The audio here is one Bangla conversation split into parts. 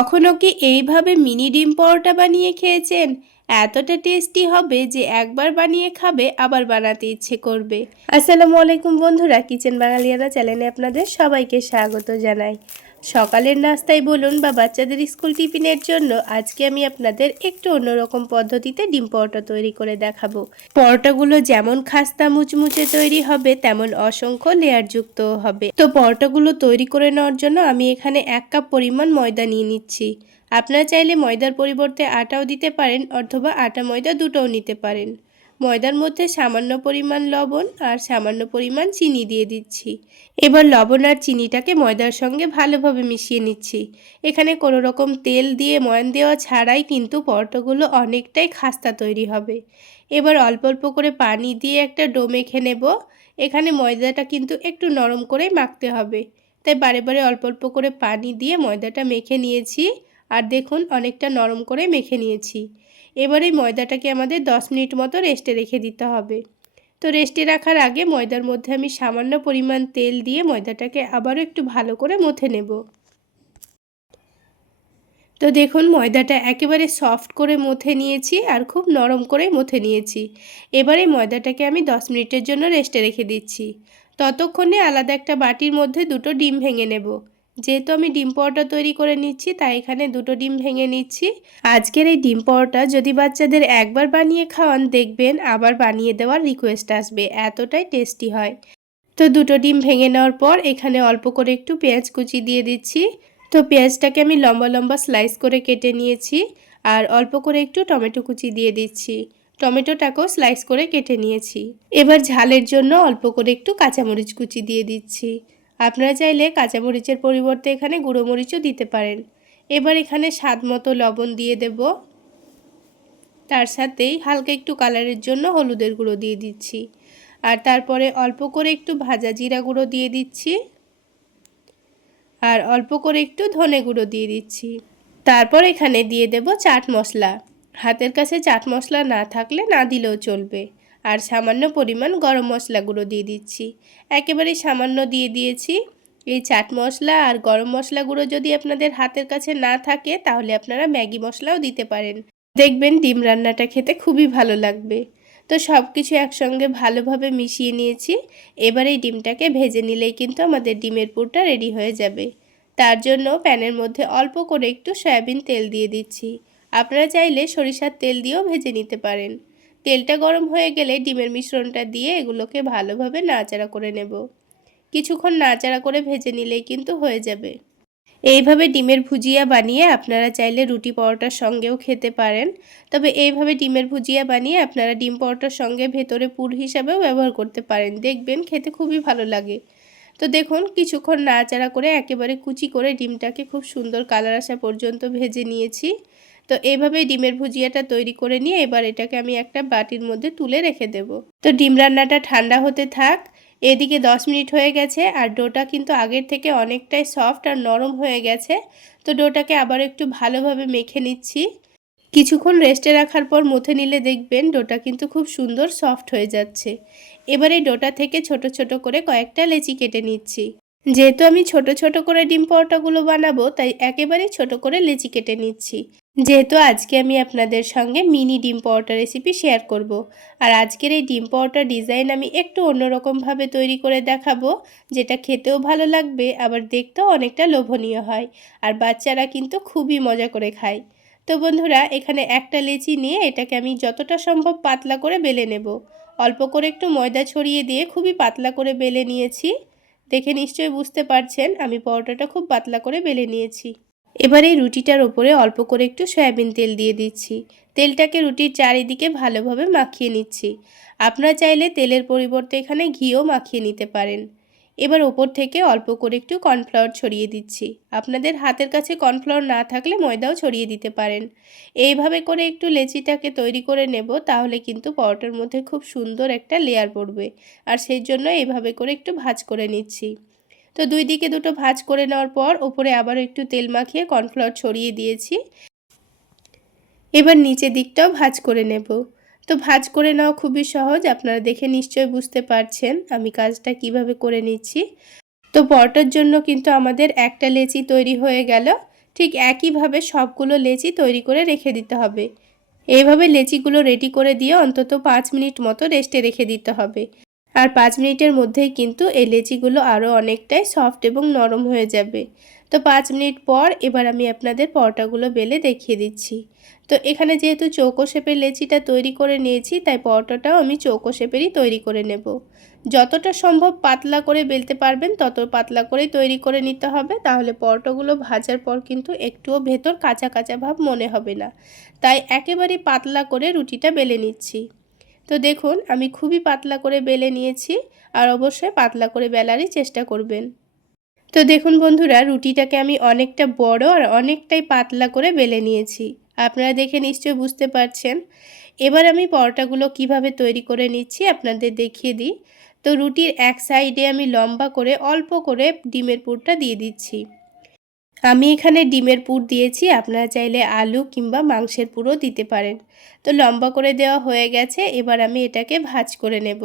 কখনো কি এইভাবে মিনি ডিম পরোটা বানিয়ে খেয়েছেন? এতটা টেস্টি হবে যে একবার বানিয়ে খাবে, আবার বানাতে ইচ্ছে করবে। আসসালামু আলাইকুম বন্ধুরা, কিচেন বাঙালিয়ারা চ্যানেলে আপনাদের সবাইকে স্বাগত জানাই। সকালের নাস্তায় বলুন বা বাচ্চাদের স্কুল টিফিনের জন্য আজকে আমি আপনাদের একটু অন্যরকম পদ্ধতিতে ডিম পরোটা তৈরি করে দেখাবো। পরোটাগুলো যেমন খাস্তা মুচমুচে তৈরি হবে, তেমন অসংখ্য লেয়ারযুক্তও হবে। তো পরোটাগুলো তৈরি করে নেওয়ার জন্য আমি এখানে এক কাপ পরিমাণ ময়দা নিয়ে নিচ্ছি। আপনারা চাইলে ময়দার পরিবর্তে আটাও দিতে পারেন অথবা আটা ময়দা দুটোও নিতে পারেন। ময়দার মধ্যে সামান্য পরিমাণ লবণ আর সামান্য পরিমাণ চিনি দিয়ে দিচ্ছি। এবার লবণ আর চিনিটাকে ময়দার সঙ্গে ভালোভাবে মিশিয়ে নিচ্ছি। এখানে কোনো রকম তেল দিয়ে ময়ান দেওয়া ছাড়াই কিন্তু পরোটাগুলো অনেকটাই খাস্তা তৈরি হবে। এবার অল্প অল্প করে পানি দিয়ে একটা ডো মেখে নেব। এখানে ময়দাটা কিন্তু একটু নরম করে মাখতে হবে। তাই বারে বারে অল্প অল্প করে পানি দিয়ে ময়দাটা মেখে নিয়েছি। আর দেখুন, অনেকটা নরম করে মেখে নিয়েছি। এবার ময়দাটাকে আমাদের 10 মিনিট মতো রেস্টে রেখে দিতে হবে। তো রেস্টে রাখার আগে ময়দার মধ্যে আমি সামান্য পরিমাণ তেল দিয়ে ময়দাটাকে আবারও একটু ভালো করে মথে নেব। তো দেখুন ময়দাটা একেবারে সফট করে মথে নিয়েছি আর খুব নরম করে মথে নিয়েছি। এবারে ময়দাটাকে আমি 10 মিনিটের জন্য রেস্টে রেখে দিচ্ছি। ততক্ষণে আলাদা একটা বাটির মধ্যে দুটো ডিম ভেঙে নেব। যেহেতু আমি ডিম পরোটা তৈরি করে নিচ্ছি, তাই এখানে দুটো ডিম ভেঙে নিচ্ছি। আজকের এই ডিম পরোটা যদি বাচ্চাদের একবার বানিয়ে খাওয়ান, দেখবেন আবার বানিয়ে দেওয়ার রিকোয়েস্ট আসবে, এতটাই টেস্টি হয়। তো দুটো ডিম ভেঙে নেওয়ার পর এখানে অল্প করে একটু পেঁয়াজ কুচি দিয়ে দিচ্ছি। তো পেঁয়াজটাকে আমি লম্বা লম্বা স্লাইস করে কেটে নিয়েছি আর অল্প করে একটু টমেটো কুচি দিয়ে দিচ্ছি। টমেটোটাকেও স্লাইস করে কেটে নিয়েছি। এবার ঝালের জন্য অল্প করে একটু কাঁচামরিচ কুচি দিয়ে দিচ্ছি। আপনারা চাইলে কাঁচামরিচের পরিবর্তে এখানে গুঁড়ো মরিচও দিতে পারেন। এবার এখানে স্বাদ মতো লবণ দিয়ে দেব। তার সাথেই হালকা একটু কালারের জন্য হলুদের গুঁড়ো দিয়ে দিচ্ছি। আর তারপরে অল্প করে একটু ভাজা জিরা গুঁড়ো দিয়ে দিচ্ছি। আর অল্প করে একটু ধনে গুঁড়ো দিয়ে দিচ্ছি। তারপর এখানে দিয়ে দেব চাট মশলা। হাতের কাছে চাট মশলা না থাকলে না দিলেও চলবে। আর সামান্য পরিমাণ গরম মশলা গুঁড়ো দিয়ে দিচ্ছি। একেবারে সামান্য দিয়ে দিয়েছি। এই চাট মশলা আর গরম মশলা গুঁড়ো যদি আপনাদের হাতের কাছে না থাকে, তাহলে আপনারা ম্যাগি মশলাও দিতে পারেন। দেখবেন ডিম রান্নাটা খেতে খুবই ভালো লাগবে। তো সব কিছু একসঙ্গে ভালোভাবে মিশিয়ে নিয়েছি। এবার এই ডিমটাকে ভেজে নিলেই কিন্তু আমাদের ডিমের পুরটা রেডি হয়ে যাবে। তার জন্য প্যানের মধ্যে অল্প করে একটু সয়াবিন তেল দিয়ে দিচ্ছি। আপনারা চাইলে সরিষার তেল দিয়েও ভেজে নিতে পারেন। তেলটা গরম হয়ে গেলে ডিমের মিশ্রণটা দিয়ে এগুলোকে ভালোভাবে নাড়াচাড়া করে নেব। কিছুক্ষণ নাড়াচাড়া করে ভেজে নিলেই কিন্তু হয়ে যাবে। এইভাবে ডিমের ভুজিয়া বানিয়ে আপনারা চাইলে রুটি পরোটার সঙ্গেও খেতে পারেন। তবে এইভাবে ডিমের ভুজিয়া বানিয়ে আপনারা ডিম পরোটার সঙ্গে ভেতরে পুর হিসাবেও ব্যবহার করতে পারেন। দেখবেন খেতে খুবই ভালো লাগে। তো দেখুন, কিছুক্ষণ নাড়াচাড়া করে একেবারে কুচি করে ডিমটাকে খুব সুন্দর কালার আসা পর্যন্ত ভেজে নিয়েছি। তো এইভাবে ডিমের ভুজিয়াটা তৈরি করে নিয়ে এবার এটাকে আমি একটা বাটির মধ্যে তুলে রেখে দেব। তো ডিম রান্নাটা ঠান্ডা হতে থাক, এদিকে 10 মিনিট হয়ে গেছে আর ডোটা কিন্তু আগের থেকে অনেকটাই সফট আর নরম হয়ে গেছে। তো ডোটাকে আবার একটু ভালোভাবে মেখে নিচ্ছি। কিছুক্ষণ রেস্টে রাখার পর মুথে নিলে দেখবেন ডোটা কিন্তু খুব সুন্দর সফট হয়ে যাচ্ছে। এবারে ডোটা থেকে ছোট ছোট করে কয়েকটা লেচি কেটে নিচ্ছি। যেহেতু আমি ছোট ছোট করে ডিম পরোটাগুলো বানাবো, তাই একেবারেই ছোট করে লেচি কেটে নিচ্ছি। যেহেতু আজকে আমি আপনাদের সঙ্গে মিনি ডিম পরোটা রেসিপি শেয়ার করব। আর আজকের এই ডিম পরোটা ডিজাইন আমি একটু অন্যরকমভাবে তৈরি করে দেখাবো, যেটা খেতেও ভালো লাগবে, আবার দেখতেও অনেকটা লোভনীয় হয়, আর বাচ্চারা কিন্তু খুবই মজা করে খায়। তো বন্ধুরা, এখানে একটা লেচি নিয়ে এটাকে আমি যতটা সম্ভব পাতলা করে বেলে নেব। অল্প করে একটু ময়দা ছড়িয়ে দিয়ে খুবই পাতলা করে বেলে নিয়েছি। দেখে নিশ্চয়ই বুঝতে পারছেন, আমি পরোটাটা খুব পাতলা করে বেলে নিয়েছি। এবার এই রুটিটার ওপরে অল্প করে একটু সয়াবিন তেল দিয়ে দিচ্ছি। তেলটাকে রুটির চারিদিকে ভালোভাবে মাখিয়ে নিচ্ছি। আপনারা চাইলে তেলের পরিবর্তে এখানে ঘিও মাখিয়ে নিতে পারেন। এবার ওপর থেকে অল্প করে একটু কর্নফ্লাওয়ার ছড়িয়ে দিচ্ছি। আপনাদের হাতের কাছে কর্নফ্লাওয়ার না থাকলে ময়দাও ছড়িয়ে দিতে পারেন। এইভাবে করে একটু লেচিটাকে তৈরি করে নেব, তাহলে কিন্তু পরোটার মধ্যে খুব সুন্দর একটা লেয়ার পড়বে। আর সেই জন্য এইভাবে করে একটু ভাজ করে নিচ্ছি। তো দুই দিকে দুটো ভাজ করে নেওয়ার পর ওপরে আবারও একটু তেল মাখিয়ে কর্নফ্লাওয়ার ছড়িয়ে দিয়েছি। এবার নিচের দিকটাও ভাজ করে নেব। তো ভাজ করে নেওয়া খুবই সহজ, আপনারা দেখে নিশ্চয় বুঝতে পারছেন আমি কাজটা কীভাবে করে নিচ্ছি। তো পরোটার জন্য কিন্তু আমাদের একটা লেচি তৈরি হয়ে গেল। ঠিক একইভাবে সবগুলো লেচি তৈরি করে রেখে দিতে হবে। এইভাবে লেচিগুলো রেডি করে দিয়ে অন্তত পাঁচ মিনিট মতো রেস্টে রেখে দিতে হবে। আর পাঁচ মিনিটের মধ্যেই কিন্তু এই লেচিগুলো আরও অনেকটাই সফট এবং নরম হয়ে যাবে। তো পাঁচ মিনিট পর এবার আমি আপনাদের পরোটাগুলো বেলে দেখিয়ে দিচ্ছি। তো এখানে যেহেতু চৌকো শেপের লেচিটা তৈরি করে নিয়েছি, তাই পরোটাটাও আমি চৌকো শেপেরই তৈরি করে নেব। যতটা সম্ভব পাতলা করে বেলতে পারবেন, তত পাতলা করেই তৈরি করে নিতে হবে। তাহলে পরোটাগুলো ভাজার পর কিন্তু একটুও ভেতর কাঁচা কাঁচা ভাব মনে হবে না। তাই একেবারে পাতলা করে রুটিটা বেলে নিচ্ছি। তো দেখুন, আমি খুবই পাতলা করে বেলে নিয়েছি আর অবশ্যই পাতলা করে বেলারই চেষ্টা করবেন। তো দেখুন বন্ধুরা, রুটিটাকে আমি অনেকটা বড় আর অনেকটাই পাতলা করে বেলে নিয়েছি। আপনারা দেখে নিশ্চয়ই বুঝতে পারছেন। এবার আমি পরোটাগুলো কীভাবে তৈরি করে নিচ্ছি আপনাদের দেখিয়ে দিই। তো রুটির এক সাইডে আমি লম্বা করে অল্প করে ডিমের পুরটা দিয়ে দিচ্ছি। আমি এখানে ডিমের পুর দিয়েছি, আপনারা চাইলে আলু কিংবা মাংসের পুরও দিতে পারেন। তো লম্বা করে দেওয়া হয়ে গেছে, এবার আমি এটাকে ভাজ করে নেব।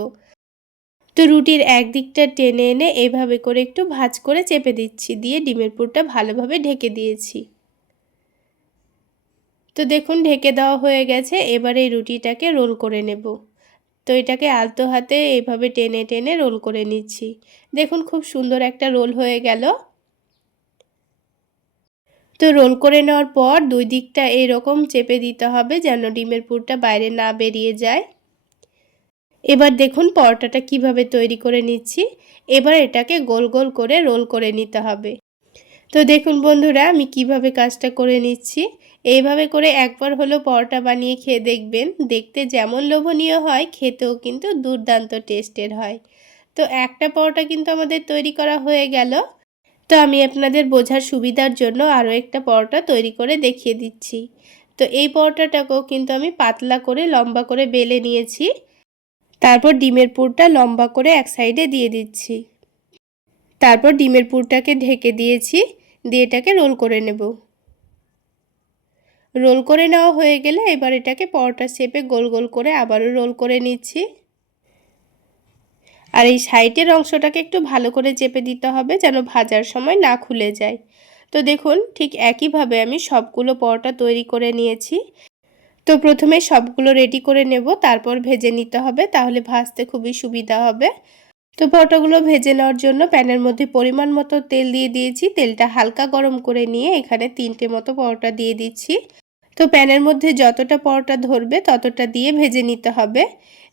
তো রুটির একদিকটা টেনে এনে এভাবে করে একটু ভাজ করে চেপে দিচ্ছি, দিয়ে ডিমের পুরটা ভালোভাবে ঢেকে দিয়েছি। তো দেখুন, ঢেকে দেওয়া হয়ে গেছে, এবার এই রুটিটাকে রোল করে নেব। তো এটাকে আলতো হাতে এইভাবে টেনে টেনে রোল করে নিচ্ছি। দেখুন, খুব সুন্দর একটা রোল হয়ে গেল। তো রোল করে নেওয়ার পর দুই দিকটা এরকম চেপে দিতে হবে যেন ডিমের পুরটা বাইরে না বেরিয়ে যায়। এবার দেখুন পরোটাটা কীভাবে তৈরি করে নিচ্ছি। এবার এটাকে গোল গোল করে রোল করে নিতে হবে। তো দেখুন বন্ধুরা, আমি কীভাবে কাজটা করে নিচ্ছি। এইভাবে করে একবার হলো পরোটা বানিয়ে খেয়ে দেখবেন। দেখতে যেমন লোভনীয় হয়, খেতেও কিন্তু দুর্দান্ত টেস্টের হয়। তো একটা পরোটা কিন্তু আমাদের তৈরি করা হয়ে গেল। তো আমি আপনাদের বোঝার সুবিধার জন্য আরও একটা পরোটা তৈরি করে দেখিয়ে দিচ্ছি। তো এই পরোটাটাকেও কিন্তু আমি পাতলা করে লম্বা করে বেলে নিয়েছি। তারপর ডিমের পুরটা লম্বা করে এক সাইডে দিয়ে দিচ্ছি। তারপর ডিমের পুরটাকে ঢেকে দিয়েছি, দিয়ে এটাকে রোল করে নেব। রোল করে নেওয়া হয়ে গেলে এবার এটাকে পরোটা শেপে গোল গোল করে আবারও রোল করে নিচ্ছি। আর এই সাইডের অংশটাকে একটু ভালো করে চেপে দিতে হবে যেন ভাজার সময় না খুলে যায়। তো দেখুন, ঠিক একইভাবে আমি সবগুলো পরোটা তৈরি করে নিয়েছি। তো প্রথমে সবগুলো রেডি করে নেব, তারপর ভেজে নিতে হবে, তাহলে ভাজতে খুবই সুবিধা হবে। তো পরোটাগুলো ভেজে নেওয়ার জন্য প্যানের মধ্যে পরিমাণ মতো তেল দিয়ে দিয়েছি। তেলটা হালকা গরম করে নিয়ে এখানে তিনটে মতো পরোটা দিয়ে দিচ্ছি। তো প্যানের মধ্যে যতটা পরোটা ধরবে, ততটা দিয়ে ভেজে নিতে হবে।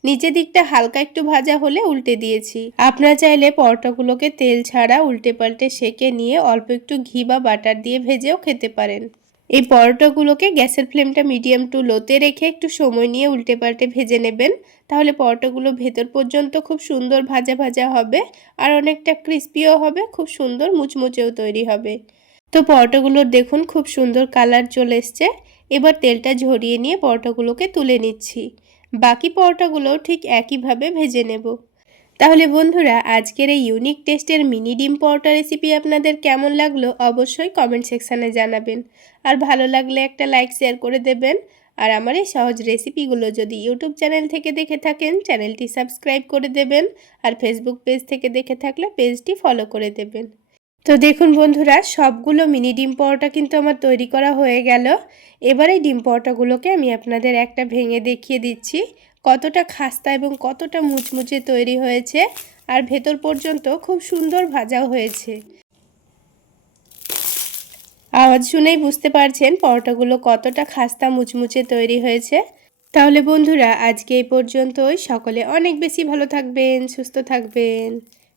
নিচে দিকটা হালকা একটু ভাজা হলে উল্টে দিয়েছি। আপনারা চাইলে পরোটাগুলোকে তেল ছাড়া উল্টে পাল্টে সেকে নিয়ে অল্প একটু ঘি বা বাটার দিয়ে ভেজেও খেতে পারেন। এই পরোটাগুলোকে গ্যাসের ফ্লেমটা মিডিয়াম টু লোতে রেখে একটু সময় নিয়ে উল্টে পাল্টে ভেজে নেবেন। তাহলে পরোটাগুলো ভেতর পর্যন্ত খুব সুন্দর ভাজা ভাজা হবে আর অনেকটা ক্রিস্পিও হবে, খুব সুন্দর মুচমুচেও তৈরি হবে। তো পরোটাগুলোর দেখুন খুব সুন্দর কালার চলে এসছে। এবার তেলটা ঝরিয়ে নিয়ে পরোটাগুলোকে তুলে নিচ্ছি। বাকি পরোটাগুলোও ঠিক একইভাবে ভেজে নেব। তাহলে বন্ধুরা, আজকের এই ইউনিক টেস্টের মিনি ডিম পরোটা রেসিপি আপনাদের কেমন লাগল অবশ্যই কমেন্ট সেকশানে জানাবেন। আর ভালো লাগলে একটা লাইক শেয়ার করে দেবেন। আর আমার এই সহজ রেসিপিগুলো যদি ইউটিউব চ্যানেল থেকে দেখে থাকেন চ্যানেলটি সাবস্ক্রাইব করে দেবেন। আর ফেসবুক পেজ থেকে দেখে থাকলে পেজটি ফলো করে দেবেন। তো দেখুন বন্ধুরা, সবগুলো মিনি ডিম পরোটা কিন্তু আমার তৈরি করা হয়ে গেল। এবার ডিম পরোটাগুলোকে আমি আপনাদের একটা ভেঙে দেখিয়ে দিচ্ছি। কতটা খাস্তা এবং কতটা মুচমুচে তৈরি হয়েছে আর ভেতর পর্যন্ত খুব সুন্দর ভাজাও হয়েছে। আওয়াজ শুনেই বুঝতে পারছেন পরোটাগুলো কতটা খাস্তা মুচমুচে তৈরি হয়েছে। তাহলে বন্ধুরা, আজকে এই পর্যন্তই। সকলে অনেক বেশি ভালো থাকবেন, সুস্থ থাকবেন।